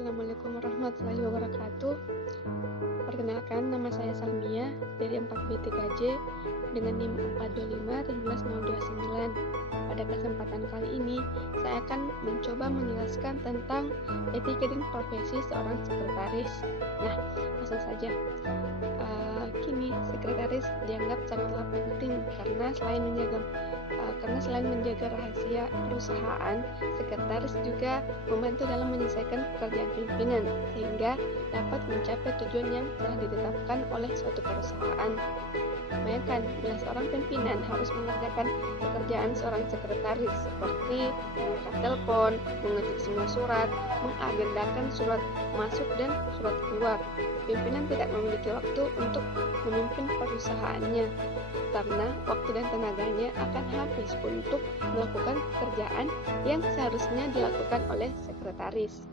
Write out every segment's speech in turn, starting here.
Assalamualaikum warahmatullahi wabarakatuh. Perkenalkan, nama saya Salmia dari 4B3J dengan NIM 425-17029. Pada kesempatan kali ini, saya akan mencoba menjelaskan tentang etika dan profesi seorang sekretaris. Nah, langsung saja. Kini, sekretaris dianggap sangatlah penting karena selain menjaga rahasia perusahaan, sekretaris juga membantu dalam menyelesaikan pekerjaan pimpinan sehingga dapat mencapai tujuan yang telah ditetapkan oleh suatu perusahaan. Bayangkan bila seorang pimpinan harus mengerjakan pekerjaan seorang sekretaris seperti mengangkat telepon, mengetik semua surat, mengagendakan surat masuk dan surat keluar. Pimpinan tidak memiliki waktu untuk memimpin perusahaannya karena waktu dan tenaganya akan habis untuk melakukan pekerjaan yang seharusnya dilakukan oleh sekretaris.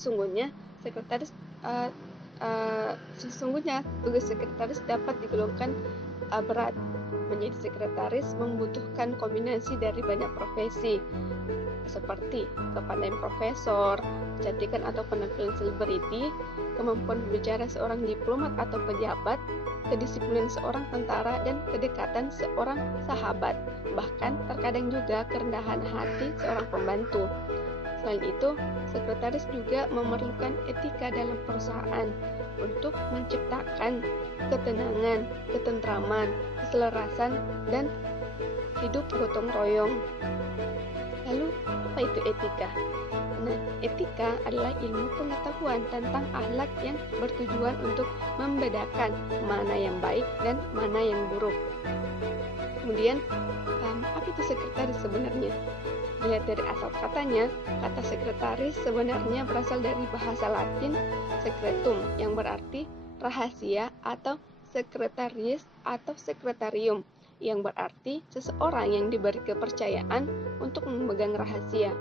Sesungguhnya tugas sekretaris dapat digolongkan berat. Menjadi sekretaris membutuhkan kombinasi dari banyak profesi seperti kepandaian profesor, kecantikan atau penampilan selebriti, kemampuan berbicara seorang diplomat atau pejabat, kedisiplinan seorang tentara, dan kedekatan seorang sahabat. Bahkan terkadang juga kerendahan hati seorang pembantu. Selain itu, sekretaris juga memerlukan etika dalam perusahaan untuk menciptakan ketenangan, ketentraman, keselarasan, dan hidup gotong royong. Lalu, apa itu etika? Nah, etika adalah ilmu pengetahuan tentang akhlak yang bertujuan untuk membedakan mana yang baik dan mana yang buruk. Kemudian, apa itu sekretaris sebenarnya? Dilihat dari asal katanya, kata sekretaris sebenarnya berasal dari bahasa Latin secretum yang berarti rahasia, atau sekretaris atau sekretarium yang berarti seseorang yang diberi kepercayaan untuk memegang rahasia.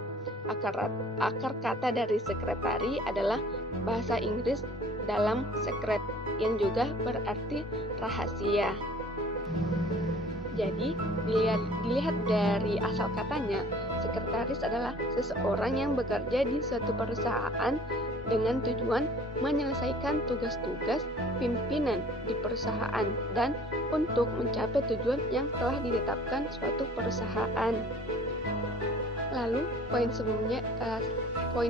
Akar kata dari sekretari adalah bahasa Inggris dalam secret yang juga berarti rahasia. Jadi, dilihat dari asal katanya, sekretaris adalah seseorang yang bekerja di suatu perusahaan dengan tujuan menyelesaikan tugas-tugas pimpinan di perusahaan dan untuk mencapai tujuan yang telah ditetapkan suatu perusahaan. Lalu, poin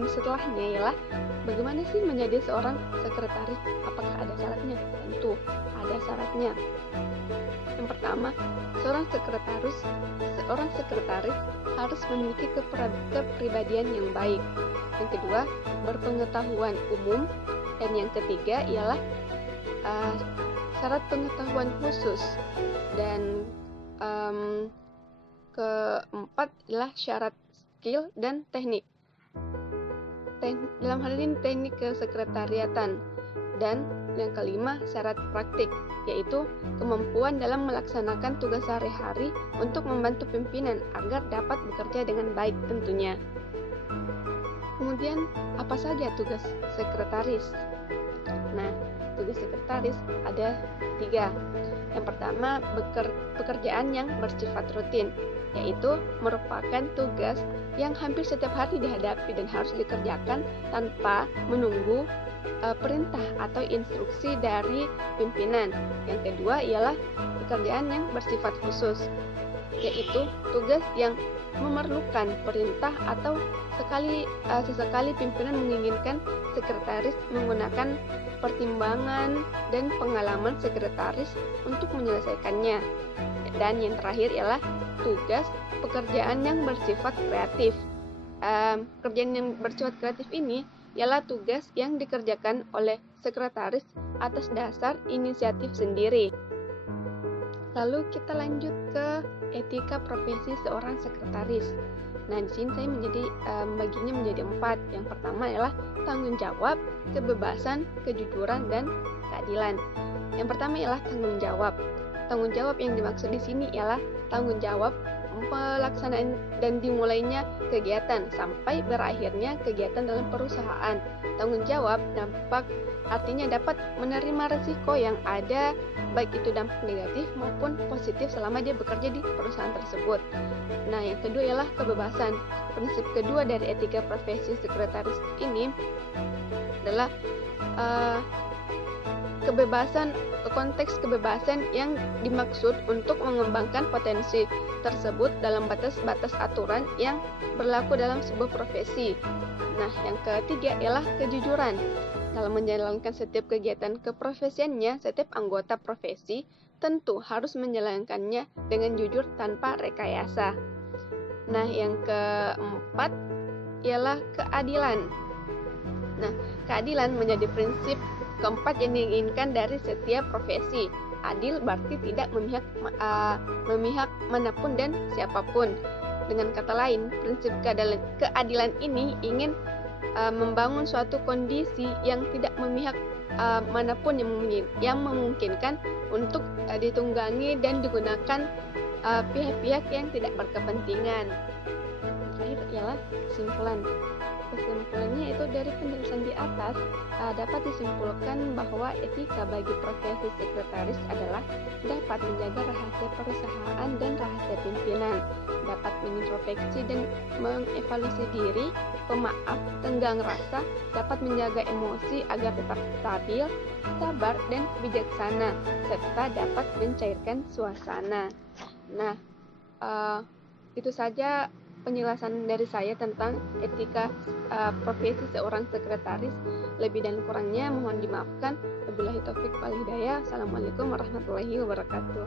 setelahnya ialah bagaimana sih menjadi seorang sekretaris? Apakah ada syaratnya? Tentu ada syaratnya. Yang pertama, seorang sekretaris harus memiliki kepribadian yang baik. Yang kedua, berpengetahuan umum. Dan yang ketiga ialah syarat pengetahuan khusus. Dan keempat ialah syarat skill dan teknik. Dalam hal ini teknik kesekretariatan. Dan yang kelima, syarat praktik, yaitu kemampuan dalam melaksanakan tugas sehari-hari untuk membantu pimpinan agar dapat bekerja dengan baik tentunya. Kemudian, apa saja tugas sekretaris? Nah, tugas sekretaris ada 3. Yang pertama, pekerjaan yang bersifat rutin, yaitu merupakan tugas yang hampir setiap hari dihadapi dan harus dikerjakan tanpa menunggu perintah atau instruksi dari pimpinan. Yang kedua ialah pekerjaan yang bersifat khusus, yaitu tugas yang memerlukan perintah atau sesekali pimpinan menginginkan sekretaris menggunakan pertimbangan dan pengalaman sekretaris untuk menyelesaikannya. Dan yang terakhir ialah tugas pekerjaan yang bersifat kreatif. Pekerjaan yang bersifat kreatif ini ialah tugas yang dikerjakan oleh sekretaris atas dasar inisiatif sendiri. Lalu kita lanjut ke etika profesi seorang sekretaris. Nah, di sini saya baginya menjadi 4. Yang pertama ialah tanggung jawab, kebebasan, kejujuran, dan keadilan. Yang pertama ialah tanggung jawab. Tanggung jawab yang dimaksud di sini ialah tanggung jawab pelaksanaan dan dimulainya kegiatan sampai berakhirnya kegiatan dalam perusahaan. Tanggung jawab artinya dapat menerima resiko yang ada, baik itu dampak negatif maupun positif selama dia bekerja di perusahaan tersebut. Nah, yang kedua ialah kebebasan. Prinsip kedua dari etika profesi sekretaris ini adalah konteks kebebasan yang dimaksud untuk mengembangkan potensi tersebut dalam batas-batas aturan yang berlaku dalam sebuah profesi. Nah, yang ketiga ialah kejujuran. Dalam menjalankan setiap kegiatan keprofesiannya, setiap anggota profesi tentu harus menjalankannya dengan jujur tanpa rekayasa. Nah, yang keempat ialah keadilan. Nah, keadilan menjadi prinsip keempat yang diinginkan dari setiap profesi. Adil berarti tidak memihak manapun dan siapapun. Dengan kata lain, prinsip keadilan ini ingin membangun suatu kondisi yang tidak memihak manapun yang memungkinkan untuk ditunggangi dan digunakan pihak-pihak yang tidak berkepentingan. Terakhir ialah kesimpulan. Kesimpulannya itu dari penjelasan di atas dapat disimpulkan bahwa etika bagi profesi sekretaris adalah dapat menjaga rahasia perusahaan dan rahasia pimpinan, dapat mengintrospeksi dan mengevaluasi diri, pemaaf, tenggang rasa, dapat menjaga emosi agar tetap stabil, sabar dan bijaksana, serta dapat mencairkan suasana. Nah, itu saja penjelasan dari saya tentang etika profesi seorang sekretaris. Lebih dan kurangnya mohon dimaafkan. Wabillahi taufik wal hidayah. Assalamualaikum warahmatullahi wabarakatuh.